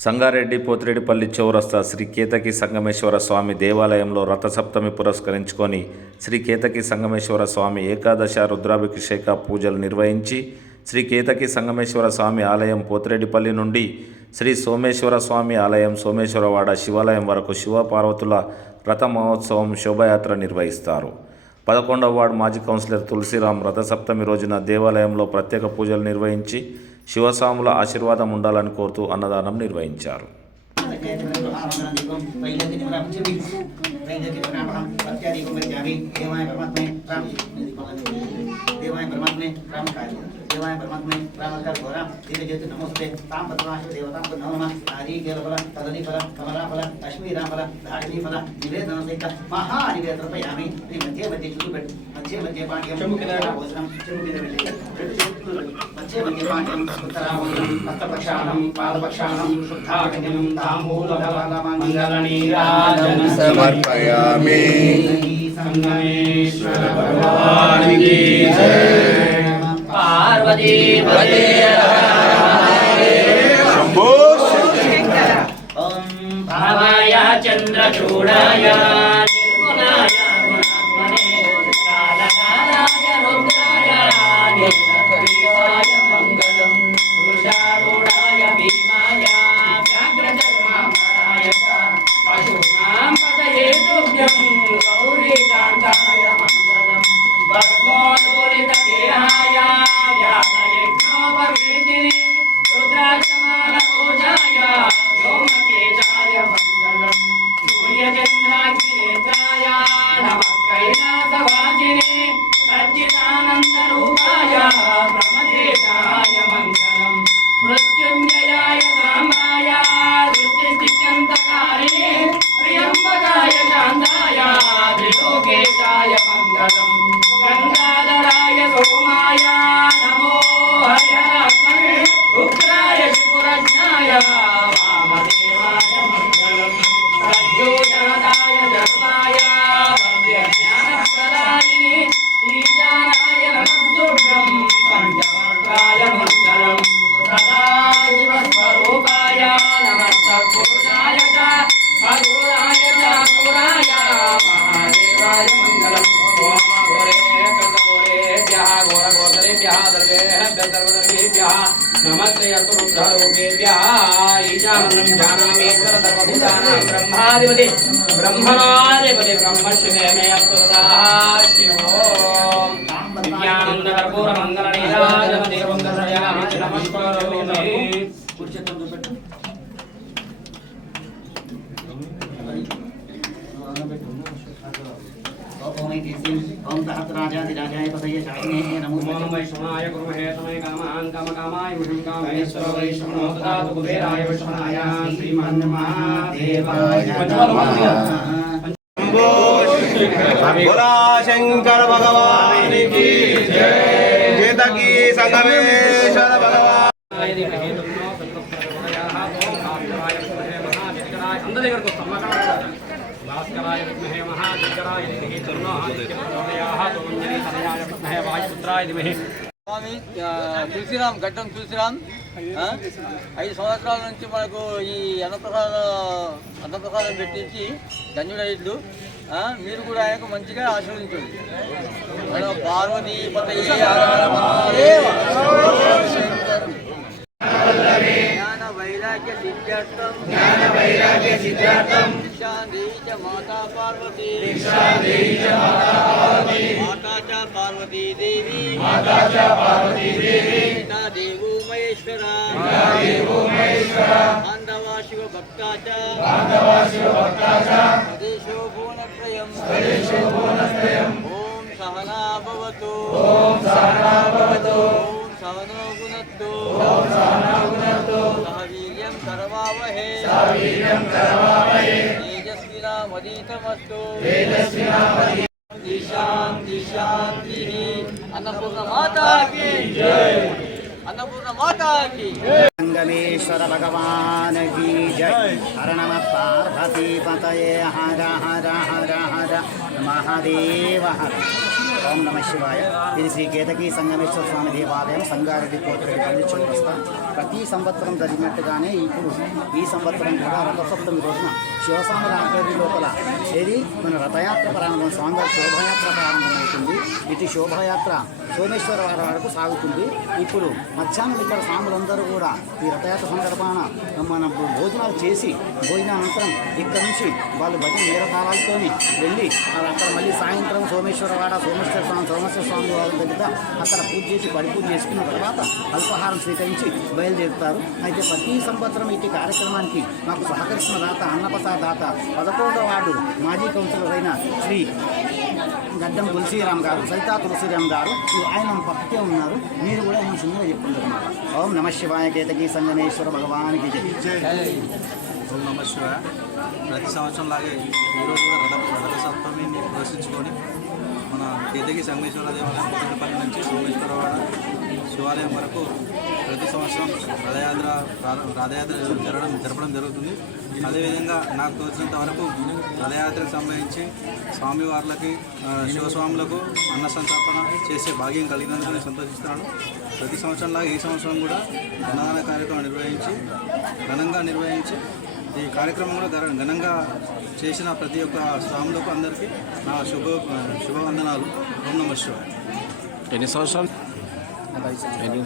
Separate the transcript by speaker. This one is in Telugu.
Speaker 1: సంగారెడ్డి పోతిరెడ్డిపల్లి చౌరస్తా శ్రీ కేతకి సంగమేశ్వర స్వామి దేవాలయంలో రథసప్తమి పురస్కరించుకొని శ్రీ కేతకి సంగమేశ్వర స్వామి ఏకాదశ రుద్రాభిషేక పూజలు నిర్వహించి శ్రీ కేతకి సంగమేశ్వర స్వామి ఆలయం పోతిరెడ్డిపల్లి నుండి శ్రీ సోమేశ్వర స్వామి ఆలయం సోమేశ్వరవాడ శివాలయం వరకు శివపార్వతుల రథ మహోత్సవం శోభయాత్ర నిర్వహిస్తారు. పదకొండవ వార్డు మాజీ కౌన్సిలర్ తులసిరాం రథసప్తమి రోజున దేవాలయంలో ప్రత్యేక పూజలు నిర్వహించి శివస్వాముల ఆశీర్వాదం ఉండాలని కోరుతూ అన్నదానం నిర్వహించారు
Speaker 2: में राम कार्य देवाय परमात्मे रामकर घोरा धीरे ज्योति नमस्ते ताम पद्माश देवता को नमः नारी केल फल तदनी फल कमला फल लक्ष्मी राम फल धारिणी फल निवेदन सहित महानिवेदनपयामि श्री मध्य मध्य चुटुपेट मध्य मध्य पाण्ड्यम चमुकिदार भोजनम चमुकिदार मध्य मध्य पाण्ड्यम उत्तरावणम हस्तपक्षाणम पादपक्षाणम शुद्धाकजनम ताम्बूल मंगलनीराजन
Speaker 3: समर्पयामि
Speaker 2: संगमेश्वर भगवान की जय शम्भो भावाय चन्द्रचूडाय ब्रह्माधिपति ब्रह्मणाधिपति ब्रह्मशिवे मे अस्तु ఓం సహస్రాజాదిరాజాయ పదయ శాయినే నమో
Speaker 4: ఓం వైష్ణవాయ గురుమహే తమై కామాన్ కామకామాయ విష్ణుం కామేశ్వర వైష్ణవో దదాతు కుబేరాయ విష్ణునాయ శ్రీమన్ మహాదేవాయ
Speaker 3: శంభో బోలా శంకర భగవాన్కి జై కేతకి సంగమేశ్వర భగవాన్
Speaker 4: అందరి దగ్గరకు వస్తాం భాస్కరాయ విద్మహే మహాదిగ్గరాయ ధీమహి తరుణో ఆదిత్యప్రచోదయాః తనయాయ విద్మహే వాయుపుత్రాయ ధీమహి
Speaker 5: స్వామి ఆ, తులసిరామ్ గడ్డం తులసిరామ్ ఐదు సంవత్సరాల నుంచి మనకు ఈ అన్నప్రసాద అన్నప్రసాదం పెట్టించి ధన్యుడైద్దు మీరు కూడా ఆయనకు మంచిగా ఆశీర్వదించండి. పార్వతీ పతయే वैराग्य सिद्ध्यर्थम। ज्ञान वैराग्य सिद्ध्यर्थम। माता च पार्वती। देवी। माता च पार्वती देवी। देवो महेश्वरा। देवो महेश्वरा। भक्ता च। भक्ता च। కరవావహే సహ వీర్యం కరవావహే తేజస్వినామదీతమస్తు తేజస్వినామదీ శాంతి శాంతి అన్నపూర్ణ మాతా కీ జై. అన్నపూర్ణ
Speaker 4: సంగమేశ్వర భగవాన్ కీ జై హర నమ పార్వతీ పతయే హర హర హర హర. మహాదేవ హర ఓం నమ శివాయ. ఇది శ్రీ కేతకీ సంగమేశ్వర స్వామి దేవాలయం సంగారెడ్డి కోటరెడ్డి చౌరస్తా. ప్రతి సంవత్సరం జరిగినట్టుగానే ఇప్పుడు ఈ సంవత్సరం కూడా రథసప్తమి రోజున శివస్వామి రాత్రి లోపల ఏది? మన రథయాత్ర ప్రారంభం. స్వామివారి శోభయాత్ర ప్రారంభమవుతుంది ఇటు శోభయాత్ర సోమేశ్వర వారి వరకు సాగుతుంది. ఇప్పుడు మధ్యాహ్నం ఇక్కడ స్వాములందరూ కూడా ఈ రథయాత్ర సందర్భాన మన భోజనాలు చేసి భోజనానంతరం ఇక్కడ నుంచి వాళ్ళు భజన నీరకాలతో వెళ్ళి అక్కడ మళ్ళీ సాయంత్రం సోమేశ్వరవాడ సోమేశ్వర స్వామి సోమేశ్వర స్వామి వారి దగ్గర అక్కడ పూజ చేసి పడి పూజ చేసుకున్న తర్వాత అల్పాహారం స్వీకరించి బయలుదేరుతారు. అయితే ప్రతి సంవత్సరం ఇటు కార్యక్రమానికి మాకు సహకరిస్తున్న దాత అన్నప్రసాద్ దాత పదకొండవ వార్డు మాజీ కౌన్సిలర్ అయిన శ్రీ గడ్డం తులసిరామ్ గారు సరితా తులసిరామ్ గారు ఆయన పక్కకే ఉన్నారు. మీరు కూడా ఆయన సుందర చెప్పుకుంటారన్నమాట ఓం నమ శివాయ కేతకి సంగమేశ్వర భగవానికి
Speaker 6: ఓం నమ శివాయ. ప్రతి సంవత్సరం లాగే ఈరోజు కూడా రథ రథ సప్తమిని దర్శించుకొని మన కేతకి సంగమేశ్వర దేవాలయం కొత్తపల్లి నుంచి సోమేశ్వరవాడ శివాలయం వరకు ప్రతి సంవత్సరం రథయాత్ర రథయాత్ర జరగడం జరపడం జరుగుతుంది. అదేవిధంగా నాకు తోచినంత వరకు రథయాత్రకు సంబంధించి స్వామివార్లకి శివస్వాములకు అన్న సంతర్పణ చేసే భాగ్యం కలిగినందుకు సంతోషిస్తున్నాను. ప్రతి సంవత్సరంలాగా ఈ సంవత్సరం కూడా అన్నదాన కార్యక్రమం నిర్వహించి ఘనంగా నిర్వహించి ఈ కార్యక్రమం కూడా ఘన- ఘనంగా చేసిన ప్రతి ఒక్క స్వాములకు అందరికీ నా శుభ శుభవందనాలు. ఓం నమ శివాయ.
Speaker 3: ఎన్ని సంవత్సరాలు. ఎన్ని